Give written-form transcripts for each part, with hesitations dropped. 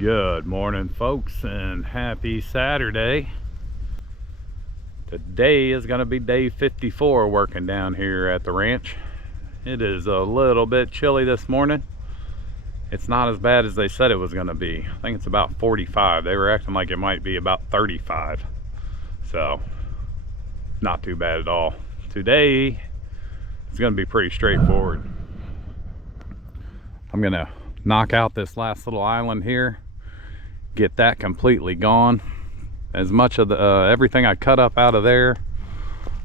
Good morning, folks, and happy Saturday. Today is going to be day 54 working down here at the ranch. It is a little bit chilly this morning. It's not as bad as they said it was going to be. I think it's about 45. They were acting like it might be about 35. So, not too bad at all. Today is going to be pretty straightforward. I'm going to knock out this last little island here, get that completely gone. As much of the everything I cut up out of there,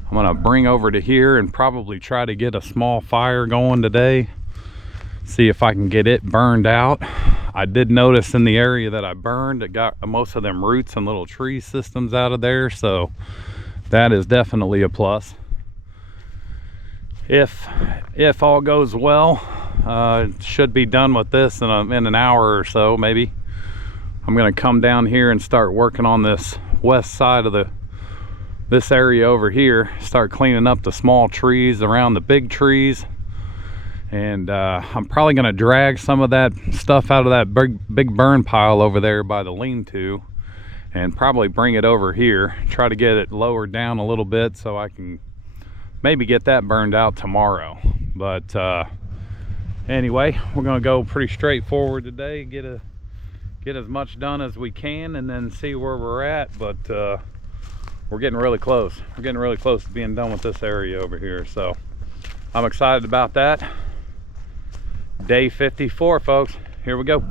I'm gonna bring over to here and probably try to get a small fire going today, see if I can get it burned out. I did notice in the area that I burned, it got most of them roots and little tree systems out of there, so that is definitely a plus. If all goes well, should be done with this in an hour or so, maybe. I'm gonna come down here and start working on this west side of this area over here, start cleaning up the small trees around the big trees, and I'm probably gonna drag some of that stuff out of that big burn pile over there by the lean-to and probably bring it over here, try to get it lowered down a little bit so I can maybe get that burned out tomorrow. But anyway, we're gonna go pretty straightforward today, get as much done as we can and then see where we're at. But we're getting really close. We're getting really close to being done with this area over here, so I'm excited about that. Day 54, folks. Here we go.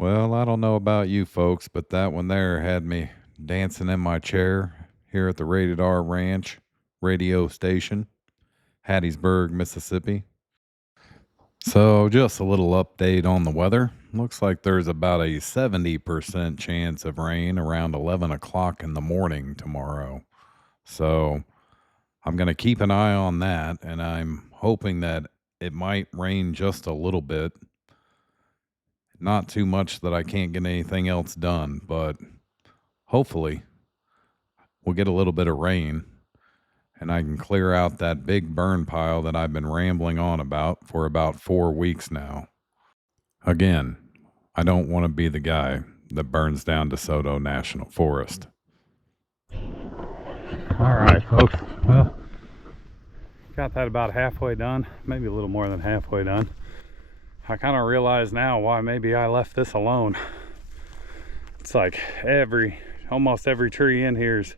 Well, I don't know about you folks, but that one there had me dancing in my chair here at the Rated R Ranch radio station, Hattiesburg, Mississippi. So just a little update on the weather. Looks like there's about a 70% chance of rain around 11 o'clock in the morning tomorrow. So I'm going to keep an eye on that, and I'm hoping that it might rain just a little bit. Not too much that I can't get anything else done, but hopefully we'll get a little bit of rain and I can clear out that big burn pile that I've been rambling on about for about 4 weeks now. Again, I don't want to be the guy that burns down DeSoto National Forest. All right, folks. Well, got that about halfway done, maybe a little more than halfway done. I kind of realize now why maybe I left this alone. It's like almost every tree in here is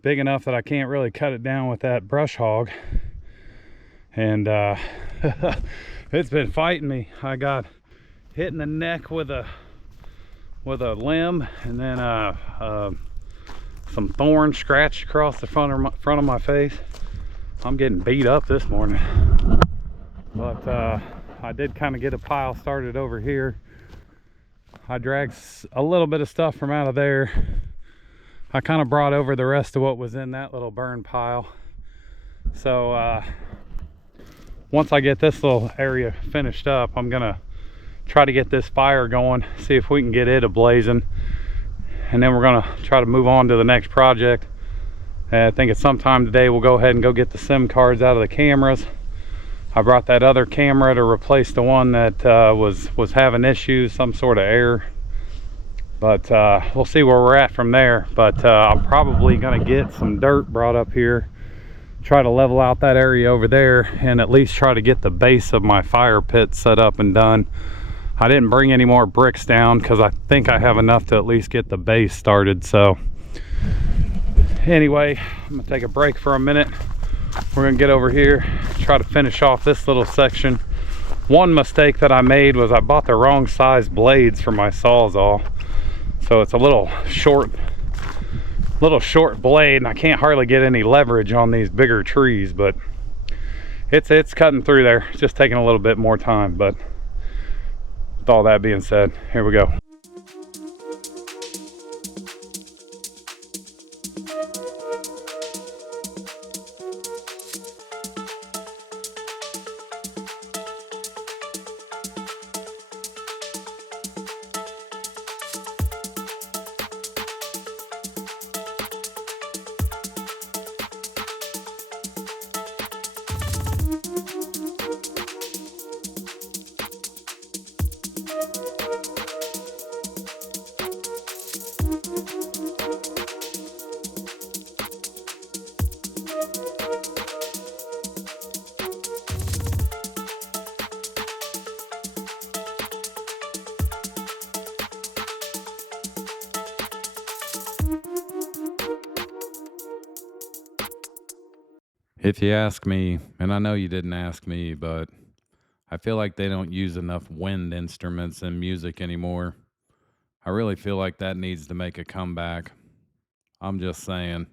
big enough that I can't really cut it down with that brush hog. And it's been fighting me. I got hit in the neck with a limb, and then some thorns scratched across the front of my face. I'm getting beat up this morning. But I did kind of get a pile started over here. I dragged a little bit of stuff from out of there. I kind of brought over the rest of what was in that little burn pile. So once I get this little area finished up, I'm gonna try to get this fire going, see if we can get it ablazing, and then we're gonna try to move on to the next project. I think at some time today we'll go ahead and go get the SIM cards out of the cameras. I brought that other camera to replace the one that was having issues, some sort of error. But we'll see where we're at from there. But I'm probably going to get some dirt brought up here, try to level out that area over there, and at least try to get the base of my fire pit set up and done. I didn't bring any more bricks down because I think I have enough to at least get the base started. So anyway, I'm going to take a break for a minute. We're gonna get over here, try to finish off this little section One mistake that I made was I bought the wrong size blades for my Sawzall. So it's a little short blade, and I can't hardly get any leverage on these bigger trees, but it's cutting through there. It's just taking a little bit more time. But with all that being said, here we go. If you ask me, and I know you didn't ask me, but I feel like they don't use enough wind instruments in music anymore. I really feel like that needs to make a comeback. I'm just saying.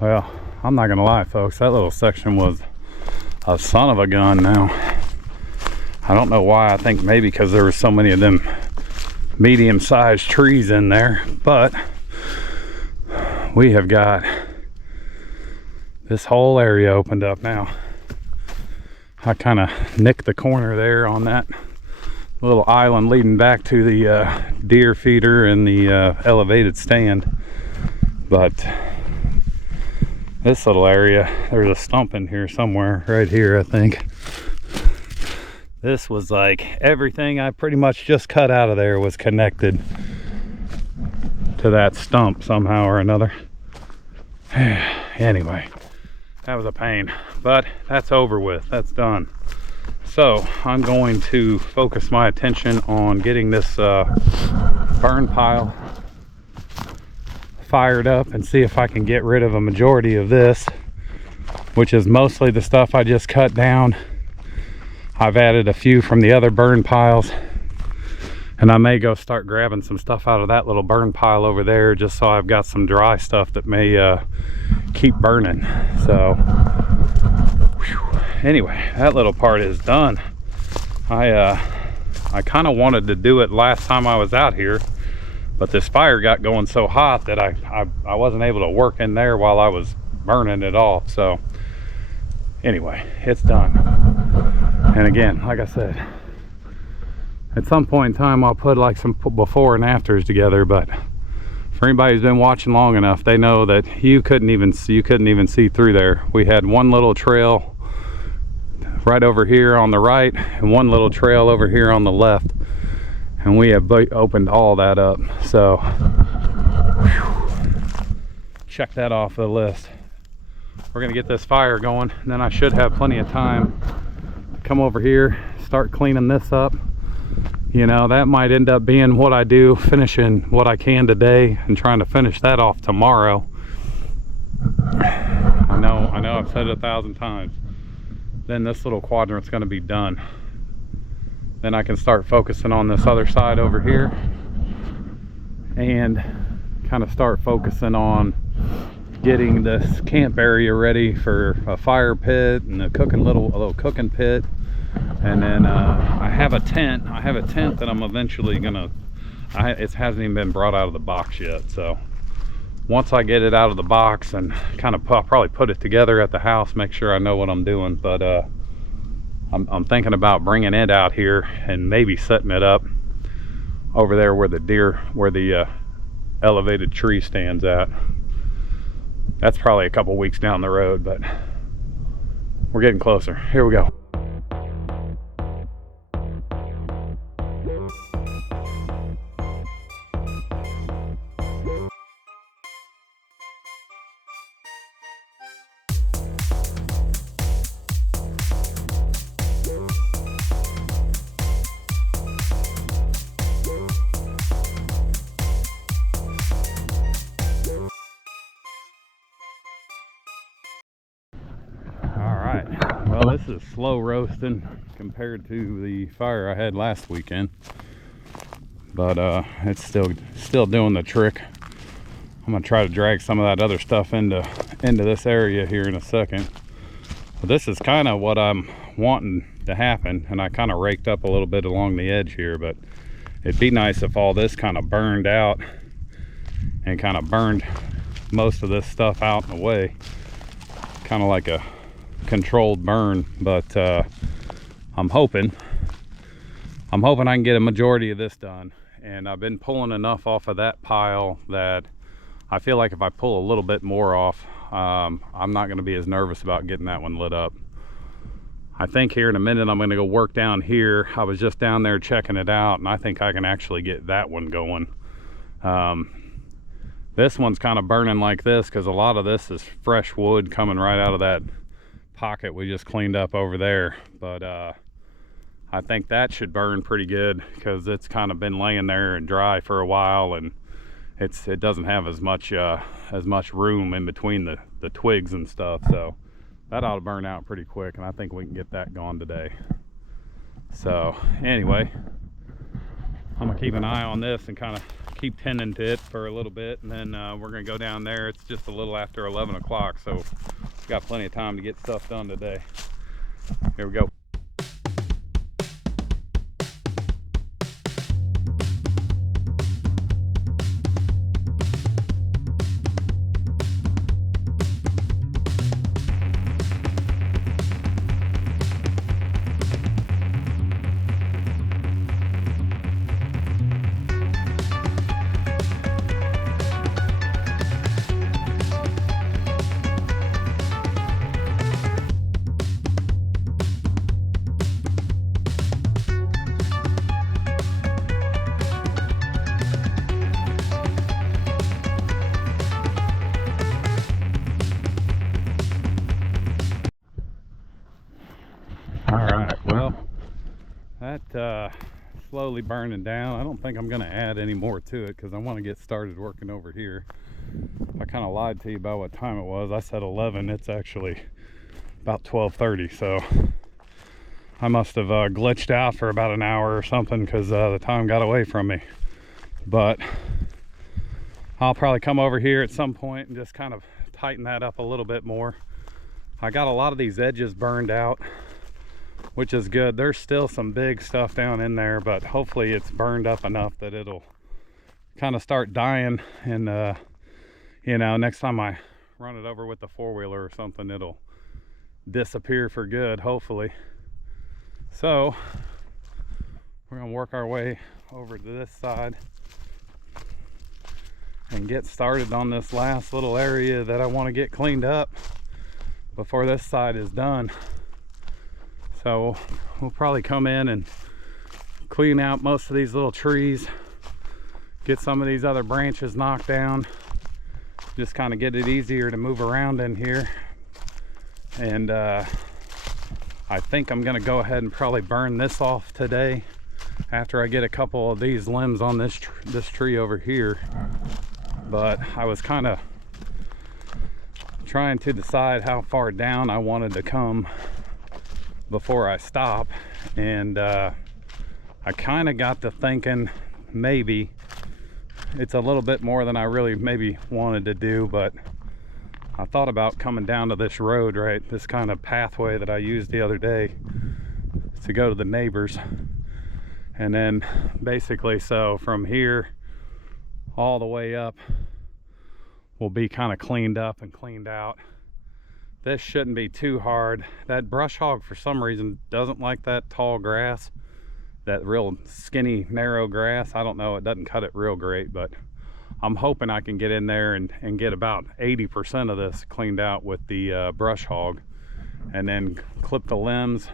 Well, I'm not gonna lie, folks, that little section was a son of a gun now. I don't know why. I think maybe because there were so many of them medium-sized trees in there, but we have got this whole area opened up now. I kind of nicked the corner there on that little island leading back to the deer feeder and the elevated stand, but this little area, there's a stump in here somewhere, right here I think. This was like everything I pretty much just cut out of there was connected to that stump somehow or another. Anyway, that was a pain, but that's over with. That's done. So I'm going to focus my attention on getting this burn pile fired up and see if I can get rid of a majority of this, which is mostly the stuff I just cut down. I've added a few from the other burn piles, and I may go start grabbing some stuff out of that little burn pile over there, just so I've got some dry stuff that may keep burning. So anyway, that little part is done. I kind of wanted to do it last time I was out here, but this fire got going so hot that I wasn't able to work in there while I was burning it off. So anyway, it's done. And again, like I said, at some point in time I'll put like some before and afters together, but for anybody who's been watching long enough, they know that you couldn't even see through there. We had one little trail right over here on the right and one little trail over here on the left, and we have opened all that up. So check that off the list. We're gonna get this fire going, and then I should have plenty of time to come over here, start cleaning this up. You know, that might end up being what I do, finishing what I can today and trying to finish that off tomorrow. I know I've said it 1,000 times. Then this little quadrant's going to be done. Then I can start focusing on this other side over here and kind of start focusing on getting this camp area ready for a fire pit and a little cooking pit. And then I have a tent that I'm eventually gonna, it hasn't even been brought out of the box yet. So once I get it out of the box and kind of probably put it together at the house, make sure I know what I'm doing. But I'm thinking about bringing it out here and maybe setting it up over there where the elevated tree stands at. That's probably a couple weeks down the road, but we're getting closer. Here we go. Well, this is slow roasting compared to the fire I had last weekend, but it's still doing the trick. I'm gonna try to drag some of that other stuff into this area here in a second. But this is kind of what I'm wanting to happen, and I kind of raked up a little bit along the edge here, but it'd be nice if all this kind of burned out and kind of burned most of this stuff out in the way, kind of like a controlled burn. But I'm hoping I can get a majority of this done, and I've been pulling enough off of that pile that I feel like if I pull a little bit more off, I'm not going to be as nervous about getting that one lit up. I think here in a minute I'm going to go work down here. I was just down there checking it out, and I think I can actually get that one going. This one's kind of burning like this because a lot of this is fresh wood coming right out of that pocket we just cleaned up over there. But I think that should burn pretty good because it's kind of been laying there and dry for a while, and it doesn't have as much room in between the twigs and stuff, so that ought to burn out pretty quick, and I think we can get that gone today. So anyway, I'm gonna keep an eye on this and kind of keep tending to it for a little bit, and then we're gonna go down there. It's just a little after 11 o'clock, so we've got plenty of time to get stuff done today. Here we go. Alright, well, that slowly burning down. I don't think I'm going to add any more to it because I want to get started working over here. I kind of lied to you about what time it was. I said 11. It's actually about 12:30, so I must have glitched out for about an hour or something because the time got away from me. But I'll probably come over here at some point and just kind of tighten that up a little bit more. I got a lot of these edges burned out, which is good. There's still some big stuff down in there, but hopefully it's burned up enough that it'll kind of start dying, and you know, next time I run it over with the four-wheeler or something, it'll disappear for good, hopefully. So we're gonna work our way over to this side and get started on this last little area that I want to get cleaned up before this side is done. So we'll probably come in and clean out most of these little trees, get some of these other branches knocked down, just kind of get it easier to move around in here. And I think I'm going to go ahead and probably burn this off today after I get a couple of these limbs on this tree over here. But I was kind of trying to decide how far down I wanted to come before I stop, and I kind of got to thinking maybe it's a little bit more than I really maybe wanted to do. But I thought about coming down to this road, right, this kind of pathway that I used the other day to go to the neighbors, and then basically, so from here all the way up will be kind of cleaned up and cleaned out. This shouldn't be too hard. That brush hog for some reason doesn't like that tall grass, that real skinny narrow grass. I don't know, it doesn't cut it real great, but I'm hoping I can get in there and get about 80% of this cleaned out with the brush hog, and then clip the limbs,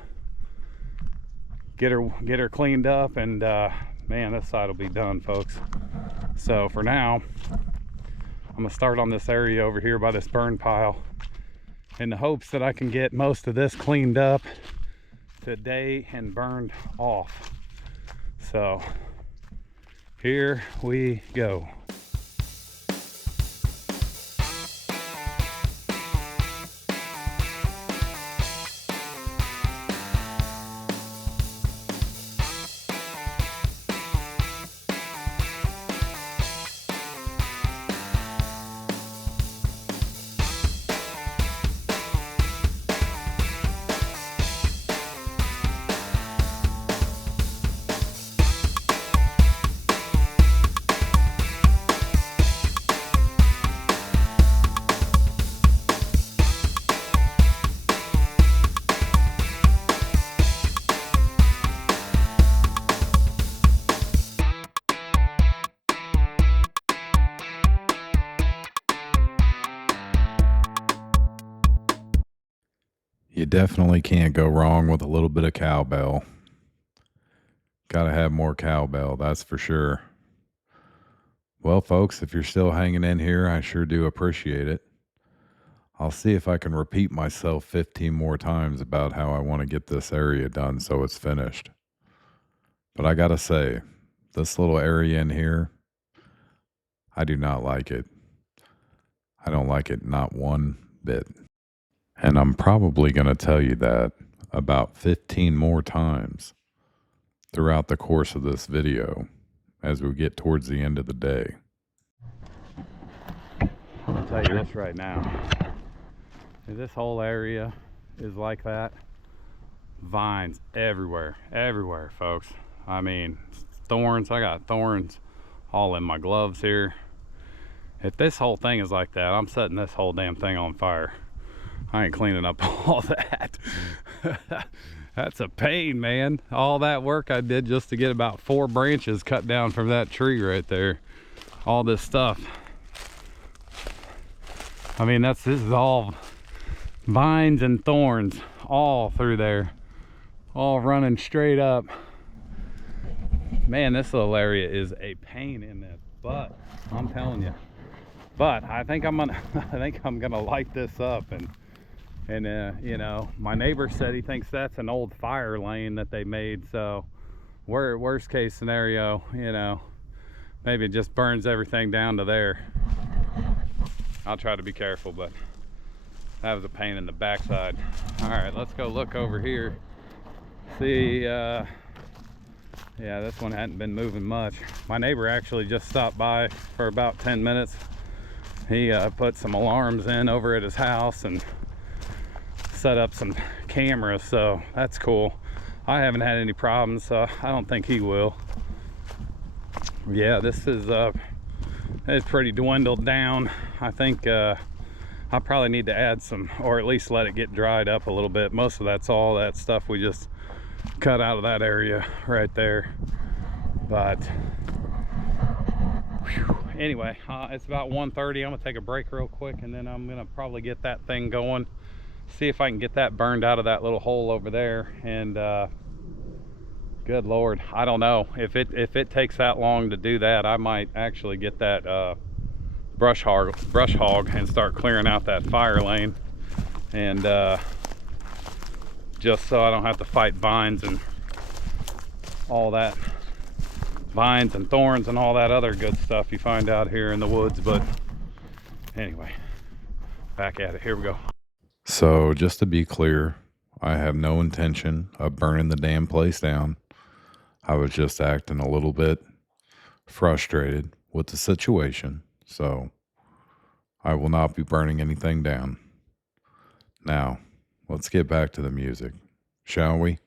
get her cleaned up, and man, this side will be done, folks. So for now, I'm gonna start on this area over here by this burn pile in the hopes that I can get most of this cleaned up today and burned off. So here we go. You definitely can't go wrong with a little bit of cowbell. Gotta have more cowbell, that's for sure. Well, folks, if you're still hanging in here, I sure do appreciate it. I'll see if I can repeat myself 15 more times about how I want to get this area done so it's finished. But I gotta say, this little area in here, I do not like it. I don't like it not one bit. And I'm probably going to tell you that about 15 more times throughout the course of this video as we get towards the end of the day. I'll tell you this right now. This whole area is like that. Vines everywhere, everywhere, folks. I mean, thorns. I got thorns all in my gloves here. If this whole thing is like that, I'm setting this whole damn thing on fire. I ain't cleaning up all that. That's a pain, man. All that work I did just to get about 4 branches cut down from that tree right there. All this stuff. I mean, this is all vines and thorns all through there. All running straight up. Man, this little area is a pain in the butt. I'm telling you. But I think I'm gonna light this up, and you know, my neighbor said he thinks that's an old fire lane that they made. So, worst case scenario, you know, maybe it just burns everything down to there. I'll try to be careful, but that was a pain in the backside. All right, let's go look over here. See, yeah, this one hadn't been moving much. My neighbor actually just stopped by for about 10 minutes. He put some alarms in over at his house and set up some cameras, so that's cool. I haven't had any problems, so I don't think he will. Yeah, this is it's pretty dwindled down. I think I probably need to add some, or at least let it get dried up a little bit. Most of that's all that stuff we just cut out of that area right there. But whew. Anyway, it's about 1:30. I'm gonna take a break real quick, and then I'm gonna probably get that thing going, see if I can get that burned out of that little hole over there. And good Lord, I don't know if it takes that long to do that. I might actually get that brush hog and start clearing out that fire lane, and just so I don't have to fight vines and all that. Vines and thorns and all that other good stuff you find out here in the woods. But anyway, back at it. Here we go. So just to be clear, I have no intention of burning the damn place down. I was just acting a little bit frustrated with the situation, so I will not be burning anything down. Now, let's get back to the music, shall we?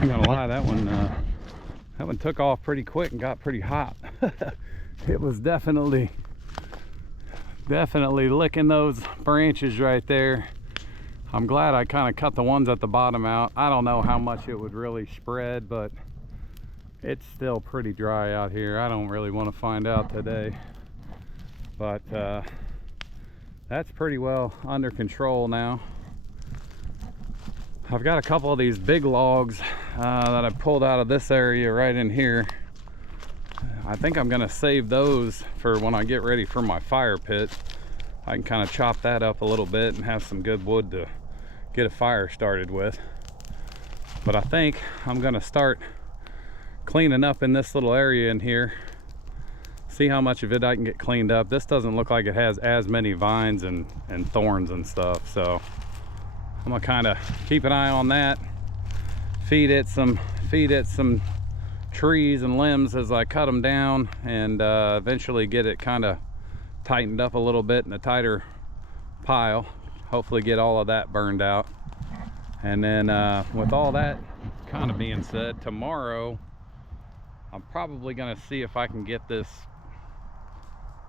I'm gonna lie, that one took off pretty quick and got pretty hot. It was definitely licking those branches right there. I'm glad I kind of cut the ones at the bottom out. I don't know how much it would really spread, but it's still pretty dry out here. I don't really want to find out today, but that's pretty well under control now. I've got a couple of these big logs that I pulled out of this area right in here. I think I'm gonna save those for when I get ready for my fire pit. I can kind of chop that up a little bit and have some good wood to get a fire started with. But I think I'm gonna start cleaning up in this little area in here. See how much of it I can get cleaned up. This doesn't look like it has as many vines and thorns and stuff, so I'm gonna kind of keep an eye on that. Feed it some trees and limbs as I cut them down, and eventually get it kind of tightened up a little bit in a tighter pile. Hopefully get all of that burned out. And then with all that kind of being said, tomorrow I'm probably gonna see if I can get this.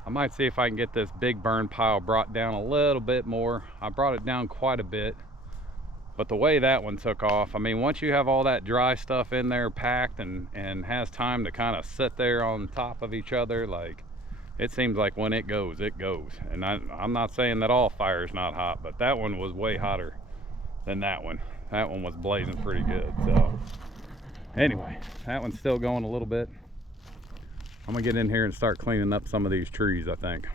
I might see if I can get this big burn pile brought down a little bit more. I brought it down quite a bit, but the way that one took off, I mean, once you have all that dry stuff in there packed and has time to kind of sit there on top of each other, like, it seems like when it goes, it goes. And I'm not saying that all fire is not hot, but that one was way hotter than that one. That one was blazing pretty good. So anyway, that one's still going a little bit. I'm gonna get in here and start cleaning up some of these trees, I think.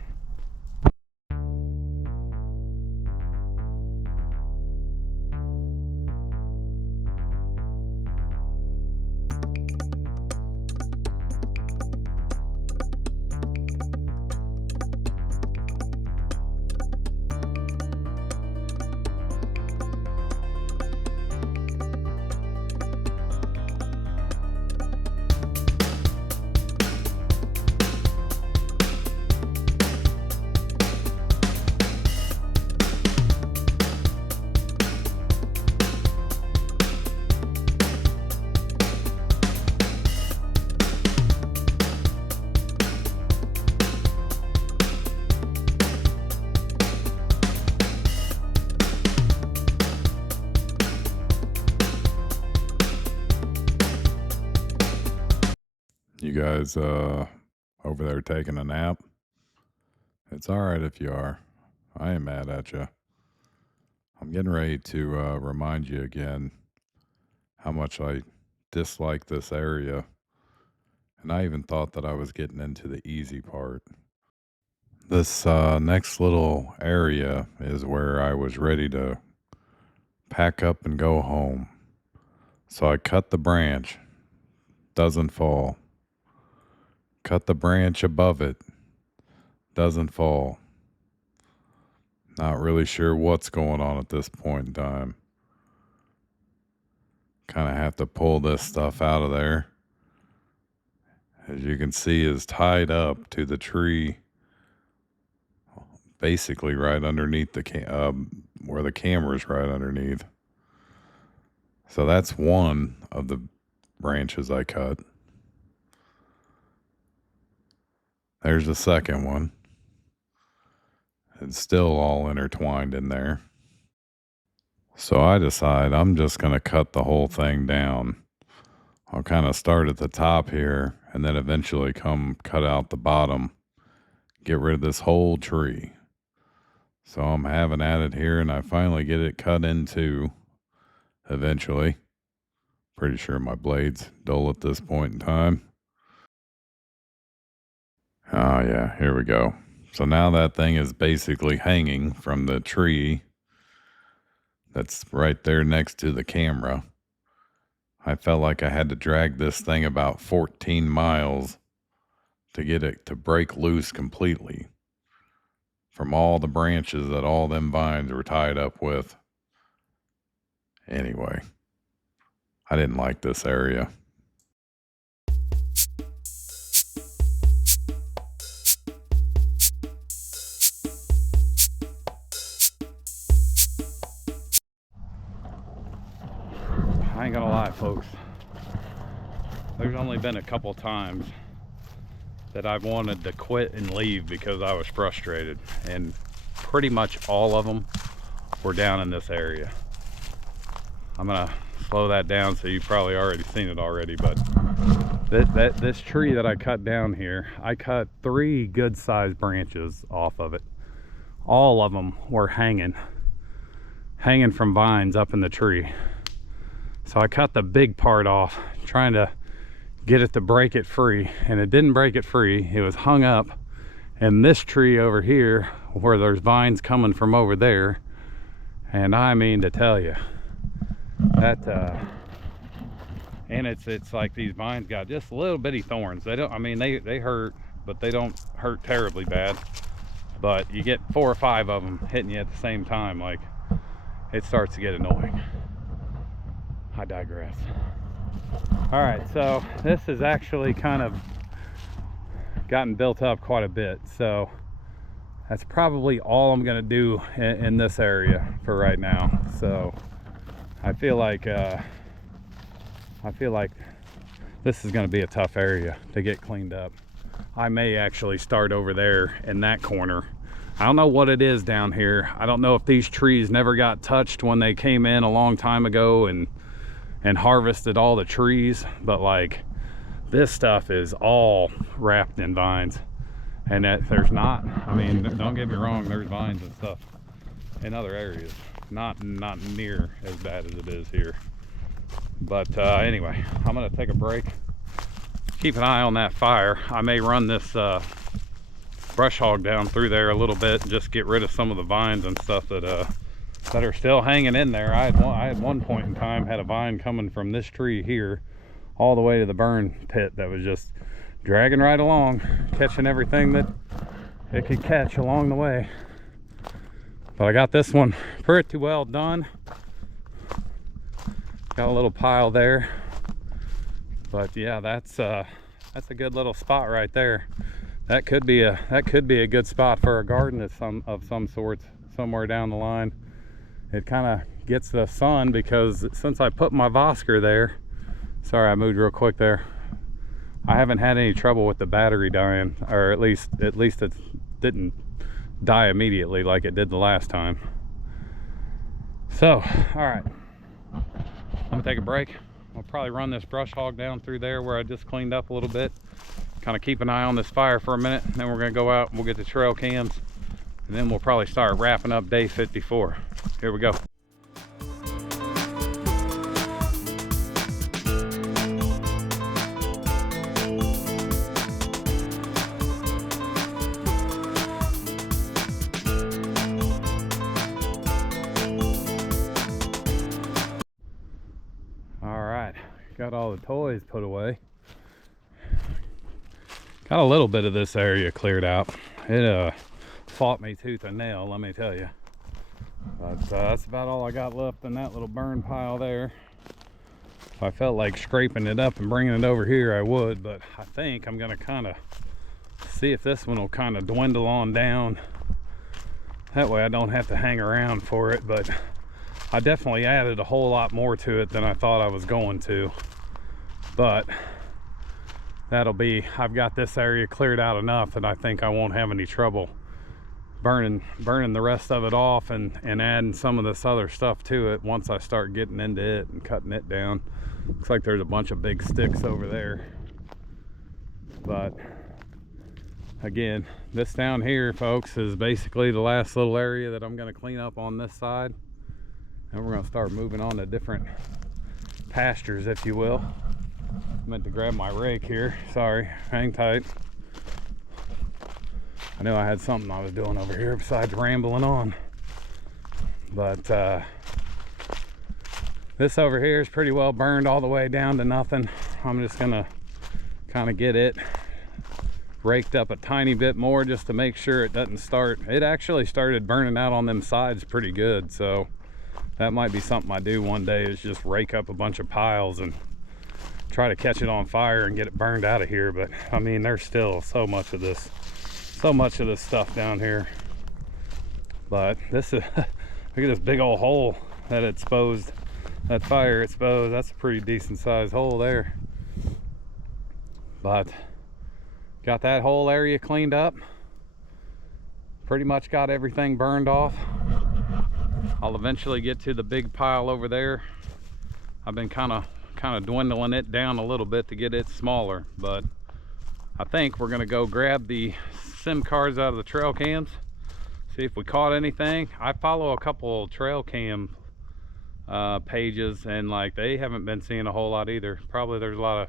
You guys over there taking a nap? It's all right if you are. I ain't mad at you. I'm getting ready to remind you again how much I dislike this area. And I even thought that I was getting into the easy part. This next little area is where I was ready to pack up and go home. So I cut the branch. Doesn't fall. Cut the branch above it. Doesn't fall. Not really sure what's going on at this point in time. Kind of have to pull this stuff out of there. As you can see, is tied up to the tree, basically right underneath the where the camera's right underneath. So that's one of the branches I cut. There's the second one. It's still all intertwined in there. So I decide I'm just going to cut the whole thing down. I'll kind of start at the top here and then eventually come cut out the bottom. Get rid of this whole tree. So I'm having at it here and I finally get it cut in two eventually. Pretty sure my blade's dull at this point in time. Oh yeah, here we go. So now that thing is basically hanging from the tree that's right there next to the camera. I felt like I had to drag this thing about 14 miles to get it to break loose completely from all the branches that all them vines were tied up with. Anyway, I didn't like this area. I ain't gonna lie, folks. There's only been a couple times that I've wanted to quit and leave because I was frustrated, and pretty much all of them were down in this area. I'm gonna slow that down, so you've probably already seen it already, but this tree that I cut down here, I cut 3 good-sized branches off of it. All of them were hanging from vines up in the tree. So I cut the big part off, trying to get it to break it free, and it didn't break it free. It was hung up in this tree over here where there's vines coming from over there. And I mean to tell you that and it's like these vines got just little bitty thorns. They don't, I mean, they hurt, but they don't hurt terribly bad. But you get 4 or 5 of them hitting you at the same time, like, it starts to get annoying. I digress. All right, so this has actually kind of gotten built up quite a bit, so that's probably all I'm gonna do in this area for right now. So I feel like this is gonna be a tough area to get cleaned up. I may actually start over there in that corner. I don't know what it is down here. I don't know if these trees never got touched when they came in a long time ago and harvested all the trees, but like this stuff is all wrapped in vines. And that there's not, I mean, don't get me wrong, there's vines and stuff in other areas. Not near as bad as it is here. But anyway, I'm gonna take a break. Keep an eye on that fire. I may run this brush hog down through there a little bit and just get rid of some of the vines and stuff that are still hanging in there. I had one point in time had a vine coming from this tree here all the way to the burn pit that was just dragging right along, catching everything that it could catch along the way. But I got this one pretty well done. Got a little pile there. But yeah, that's a good little spot right there. That could be a good spot for a garden of some sorts somewhere down the line. It kind of gets the sun, because since I put my Vosker there, sorry I moved real quick there, I haven't had any trouble with the battery dying, or at least it didn't die immediately like it did the last time. So, all right, I'm gonna take a break. I'll probably run this brush hog down through there where I just cleaned up a little bit. Kind of keep an eye on this fire for a minute, and then we're gonna go out and we'll get the trail cams, and then we'll probably start wrapping up day 54. Here we go. Got all the toys put away. Got a little bit of this area cleared out. It fought me tooth and nail, let me tell you. But that's about all I got left in that little burn pile there. If I felt like scraping it up and bringing it over here, I would, but I think I'm gonna kind of see if this one will kind of dwindle on down. That way I don't have to hang around for it, but I definitely added a whole lot more to it than I thought I was going to. But that'll be, I've got this area cleared out enough that I think I won't have any trouble burning the rest of it off and adding some of this other stuff to it once I start getting into it and cutting it down. Looks like there's a bunch of big sticks over there. But again, this down here, folks, is basically the last little area that I'm going to clean up on this side. And we're going to start moving on to different pastures, if you will. I meant to grab my rake here. Sorry, hang tight. I knew I had something I was doing over here besides rambling on. But this over here is pretty well burned all the way down to nothing. I'm just going to kind of get it raked up a tiny bit more just to make sure it doesn't start. It actually started burning out on them sides pretty good, so that might be something I do one day, is just rake up a bunch of piles and try to catch it on fire and get it burned out of here. But I mean, there's still so much of this stuff down here. But this is look at this big old hole that exposed, that fire exposed. That's a pretty decent sized hole there. But got that whole area cleaned up. Pretty much got everything burned off. I'll eventually get to the big pile over there. I've been kind of dwindling it down a little bit to get it smaller, but I think we're gonna go grab the SIM cards out of the trail cams, see if we caught anything. I follow a couple trail cam pages, and like they haven't been seeing a whole lot either. Probably there's a lot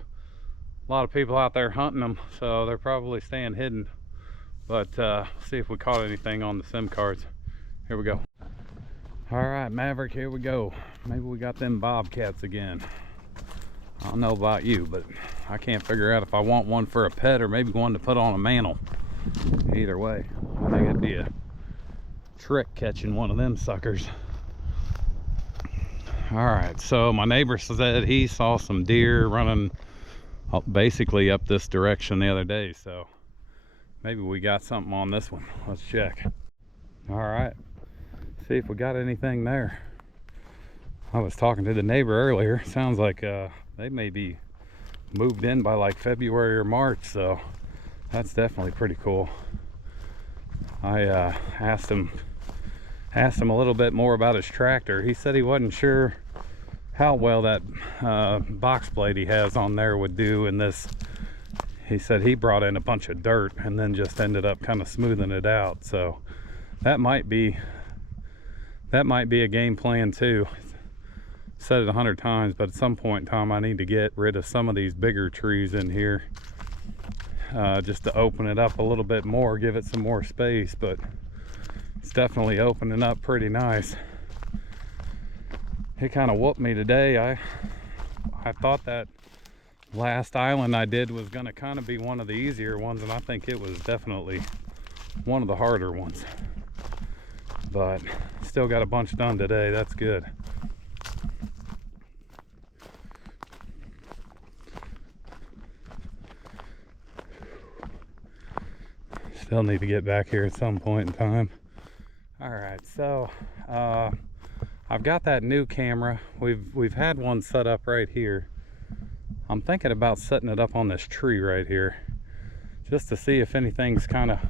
of people out there hunting them, so they're probably staying hidden. But see if we caught anything on the SIM cards. Here we go. All right, Maverick, here we go. Maybe we got them bobcats again. I don't know about you, but I can't figure out if I want one for a pet or maybe one to put on a mantle. Either way, I think it'd be a trick catching one of them suckers. All right, so my neighbor said he saw some deer running basically up this direction the other day, so maybe we got something on this one. Let's check. All right, see if we got anything there. I was talking to the neighbor earlier. Sounds like they may be moved in by like February or March, so That's definitely pretty cool. I asked him a little bit more about his tractor. He said he wasn't sure how well that box blade he has on there would do in this. He said he brought in a bunch of dirt and then just ended up kind of smoothing it out. So that might be a game plan too. Said it 100 times, but at some point in time I need to get rid of some of these bigger trees in here, just to open it up a little bit more, give it some more space. But it's definitely opening up pretty nice. It kind of whooped me today. I thought that last island I did was going to kind of be one of the easier ones, and I think it was definitely one of the harder ones. But still got a bunch done today. That's good. Still need to get back here at some point in time. All right, so I've got that new camera. We've had one set up right here. I'm thinking about setting it up on this tree right here, just to see if anything's kind of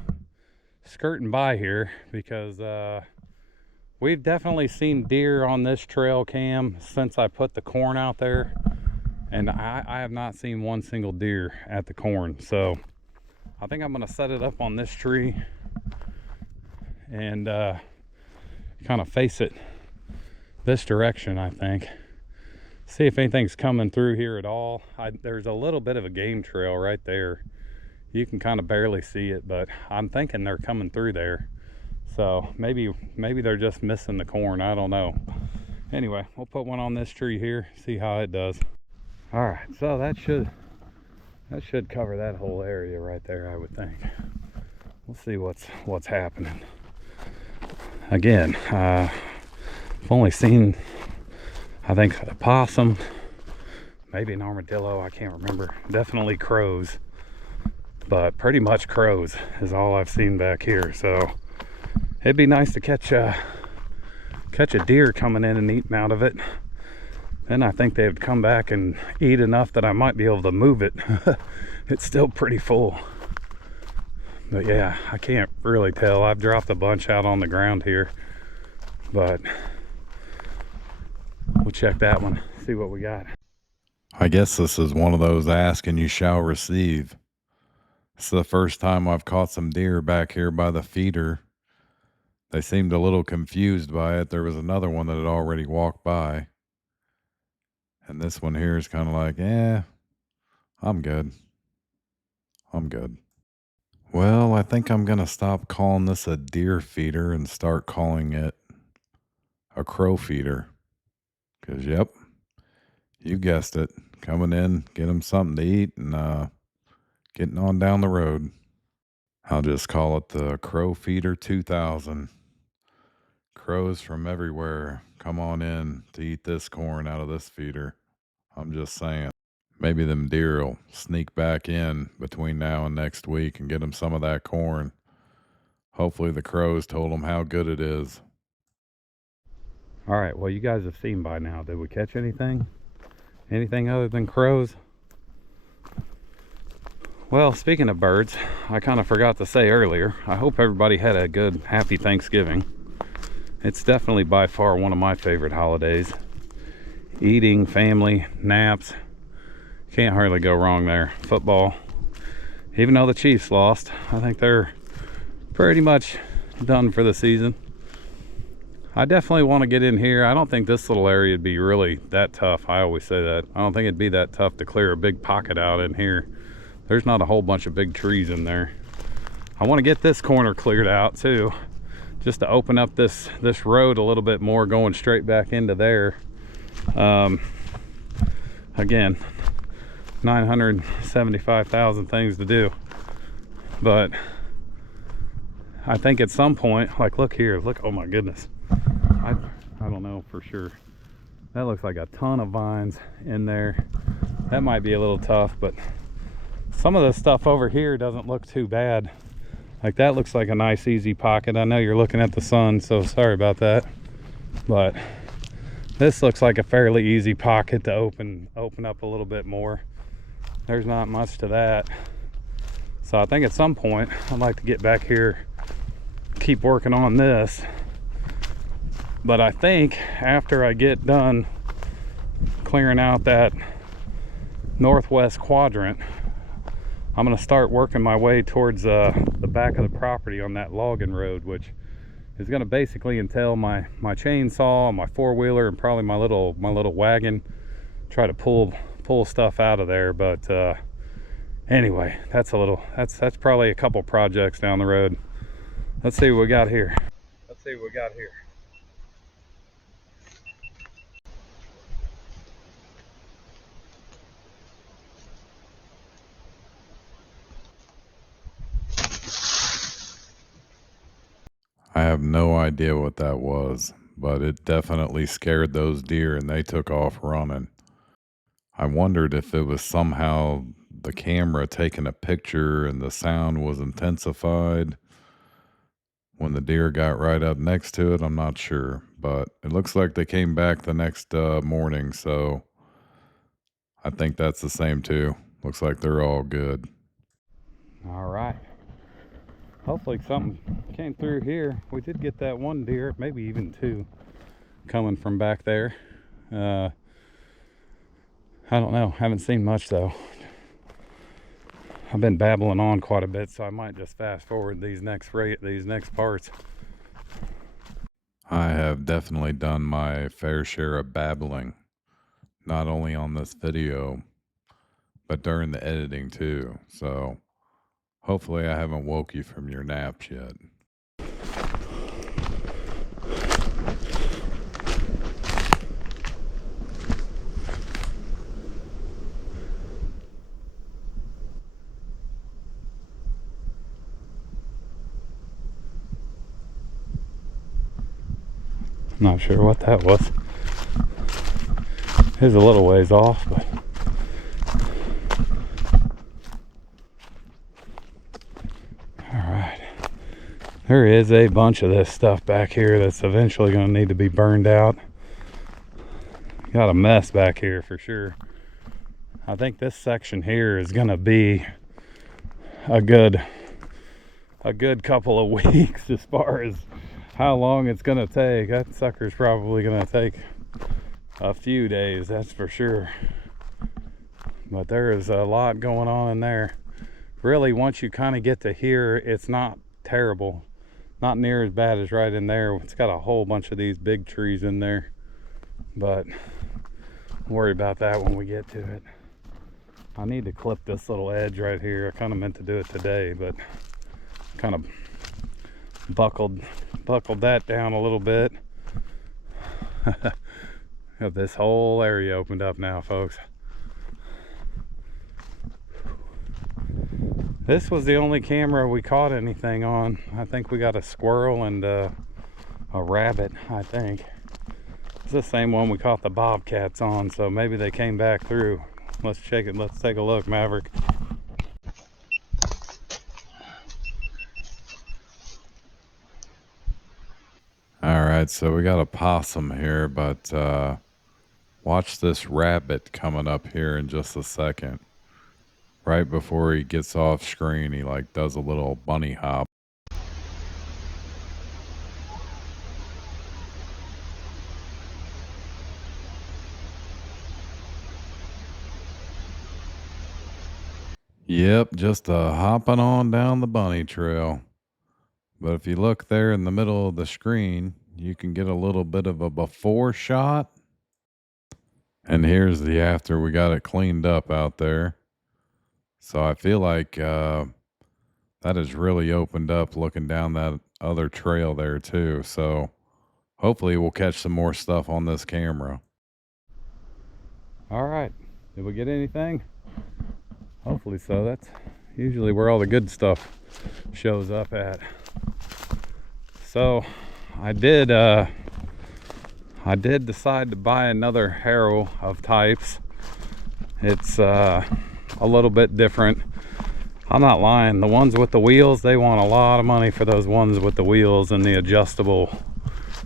skirting by here, because we've definitely seen deer on this trail cam since I put the corn out there, and I have not seen one single deer at the corn. So I think I'm gonna set it up on this tree and kind of face it this direction, I think. See if anything's coming through here at all. There's a little bit of a game trail right there. You can kind of barely see it, but I'm thinking they're coming through there. So maybe they're just missing the corn. I don't know. Anyway, we'll put one on this tree here, see how it does. All right, so that should cover that whole area right there, I would think. We'll see what's happening. Again, I've only seen, I think, a possum, maybe an armadillo, I can't remember. Definitely crows, but pretty much crows is all I've seen back here. So it'd be nice to catch a deer coming in and eating out of it. Then I think they would come back and eat enough that I might be able to move it. It's still pretty full. But yeah, I can't really tell. I've dropped a bunch out on the ground here, but we'll check that one, see what we got. I guess this is one of those ask and you shall receive. It's the first time I've caught some deer back here by the feeder. They seemed a little confused by it. There was another one that had already walked by. And this one here is kind of like, I'm good. I'm good. Well, I think I'm going to stop calling this a deer feeder and start calling it a crow feeder. Because, yep, you guessed it. Coming in, get them something to eat, and getting on down the road. I'll just call it the Crow Feeder 2000. Crows from everywhere come on in to eat this corn out of this feeder. I'm just saying. Maybe them deer will sneak back in between now and next week and get them some of that corn. Hopefully the crows told them how good it is. All right, well, you guys have seen by now. Did we catch anything? Anything other than crows? Well, speaking of birds, I kind of forgot to say earlier, I hope everybody had a good, happy Thanksgiving. It's definitely by far one of my favorite holidays. Eating, family, naps. Can't hardly go wrong there. Football. Even though the Chiefs lost, I think they're pretty much done for the season. I definitely want to get in here. I don't think this little area would be really that tough. I always say that. I don't think it'd be that tough to clear a big pocket out in here. There's not a whole bunch of big trees in there. I want to get this corner cleared out too, just to open up this road a little bit more, going straight back into there. Again, 975,000 things to do, but I think at some point, like, look here, look, oh my goodness, I don't know for sure. That looks like a ton of vines in there. That might be a little tough, but some of the stuff over here doesn't look too bad. Like, that looks like a nice easy pocket. I know you're looking at the sun, so sorry about that, but this looks like a fairly easy pocket to open up a little bit more. There's not much to that. So I think at some point I'd like to get back here, keep working on this. But I think after I get done clearing out that northwest quadrant, I'm gonna start working my way towards the back of the property on that logging road, which is gonna basically entail my chainsaw, my four-wheeler, and probably my little wagon. Try to pull stuff out of there. But anyway, that's probably a couple projects down the road. Let's see what we got here. I have no idea what that was, but it definitely scared those deer and they took off running. I wondered if it was somehow the camera taking a picture and the sound was intensified when the deer got right up next to it. I'm not sure, but it looks like they came back the next morning, so I think that's the same too. Looks like they're all good. All right. Hopefully something came through here. We did get that one deer, maybe even two, coming from back there. I don't know. Haven't seen much though. I've been babbling on quite a bit, so I might just fast forward these next parts. I have definitely done my fair share of babbling, not only on this video, but during the editing too. So hopefully I haven't woke you from your naps yet. Not sure what that was. It's a little ways off, but alright. There is a bunch of this stuff back here that's eventually going to need to be burned out. Got a mess back here for sure. I think this section here is going to be a good couple of weeks as far as how long it's gonna take. That sucker's probably gonna take a few days, that's for sure. But there is a lot going on in there. Really, once you kind of get to here, it's not terrible. Not near as bad as right in there. It's got a whole bunch of these big trees in there. But I'll worry about that when we get to it. I need to clip this little edge right here. I kind of meant to do it today, but kind of buckled that down a little bit. Got this whole area opened up now, folks. This was the only camera we caught anything on. I think we got a squirrel and a rabbit, I think. It's the same one we caught the bobcats on, so maybe they came back through. Let's check it. Let's take a look, Maverick. All right, so we got a possum here, but watch this rabbit coming up here in just a second. Right before he gets off screen, he like does a little bunny hop. Yep, just hopping on down the bunny trail. But if you look there in the middle of the screen, you can get a little bit of a before shot. And here's the after. We got it cleaned up out there. So I feel like that has really opened up looking down that other trail there too. So hopefully we'll catch some more stuff on this camera. All right. Did we get anything? Hopefully so. That's usually where all the good stuff shows up at. So I did decide to buy another harrow of types. It's a little bit different. I'm not lying. The ones with the wheels, they want a lot of money for those ones with the wheels and the adjustable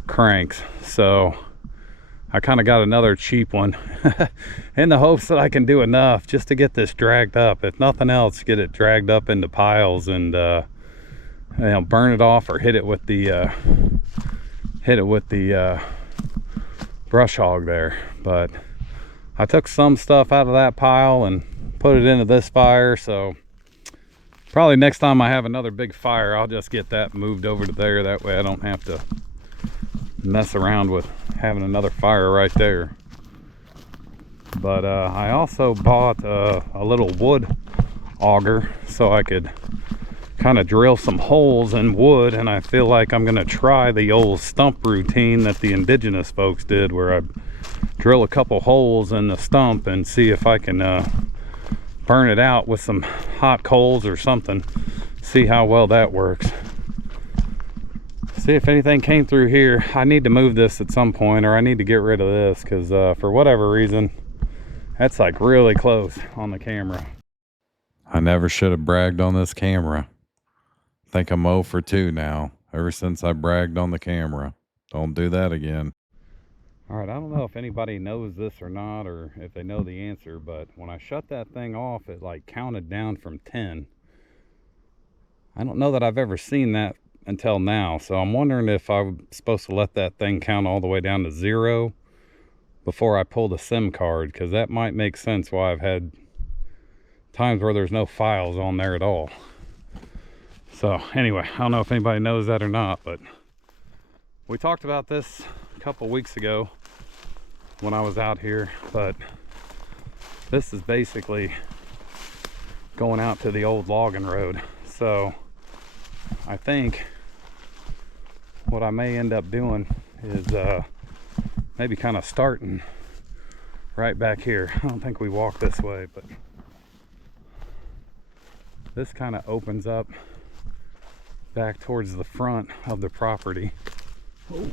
cranks. So I kind of got another cheap one in the hopes that I can do enough just to get this dragged up. If nothing else, get it dragged up into piles and you know, burn it off or hit it with the brush hog there. But I took some stuff out of that pile and put it into this fire, so probably next time I have another big fire, I'll just get that moved over to there. That way I don't have to mess around with having another fire right there. But I also bought a little wood auger so I could kind of drill some holes in wood, and I feel like I'm gonna try the old stump routine that the indigenous folks did, where I drill a couple holes in the stump and see if I can burn it out with some hot coals or something, see how well that works. See if anything came through here. I need to move this at some point, or I need to get rid of this, because for whatever reason that's like really close on the camera. I never should have bragged on this camera. I think I'm 0 for 2 now, ever since I bragged on the camera. Don't do that again. All right, I don't know if anybody knows this or not, or if they know the answer, but when I shut that thing off, it like counted down from 10. I don't know that I've ever seen that until now, so I'm wondering if I'm supposed to let that thing count all the way down to 0 before I pull the SIM card, because that might make sense why I've had times where there's no files on there at all. So anyway, I don't know if anybody knows that or not, but we talked about this a couple weeks ago when I was out here, but this is basically going out to the old logging road. So I think what I may end up doing is maybe kind of starting right back here. I don't think we walk this way, but this kind of opens up back towards the front of the property. Ooh.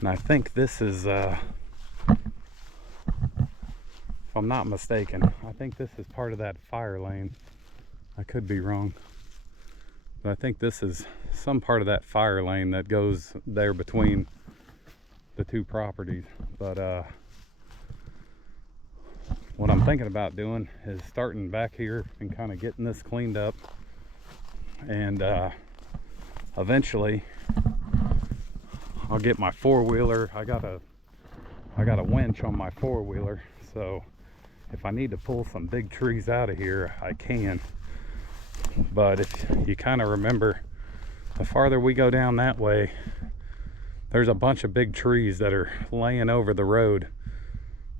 And I think this is if I'm not mistaken, I think this is part of that fire lane. I could be wrong, but I think this is some part of that fire lane that goes there between the two properties. But what I'm thinking about doing is starting back here and kind of getting this cleaned up, and eventually I'll get my four-wheeler. I got a winch on my four-wheeler, so if I need to pull some big trees out of here, I can. But if you kind of remember, the farther we go down that way, there's a bunch of big trees that are laying over the road.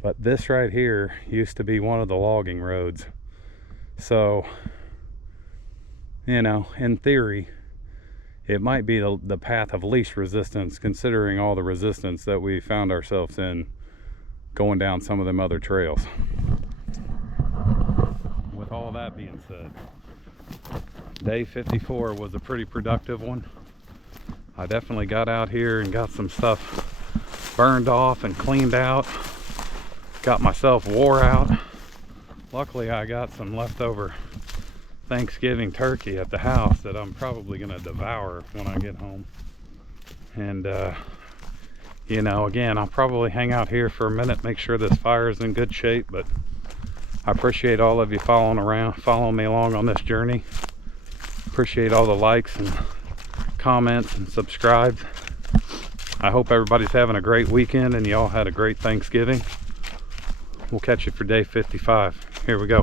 But this right here used to be one of the logging roads. So, you know, in theory, it might be the path of least resistance, considering all the resistance that we found ourselves in going down some of them other trails. With all that being said, day 54 was a pretty productive one. I definitely got out here and got some stuff burned off and cleaned out. Got myself wore out. Luckily, I got some leftover Thanksgiving turkey at the house that I'm probably gonna devour when I get home. And you know, again, I'll probably hang out here for a minute, make sure this fire is in good shape. But I appreciate all of you following me along on this journey. Appreciate all the likes and comments and subscribes. I hope everybody's having a great weekend and y'all had a great Thanksgiving. We'll catch you for day 55. Here we go.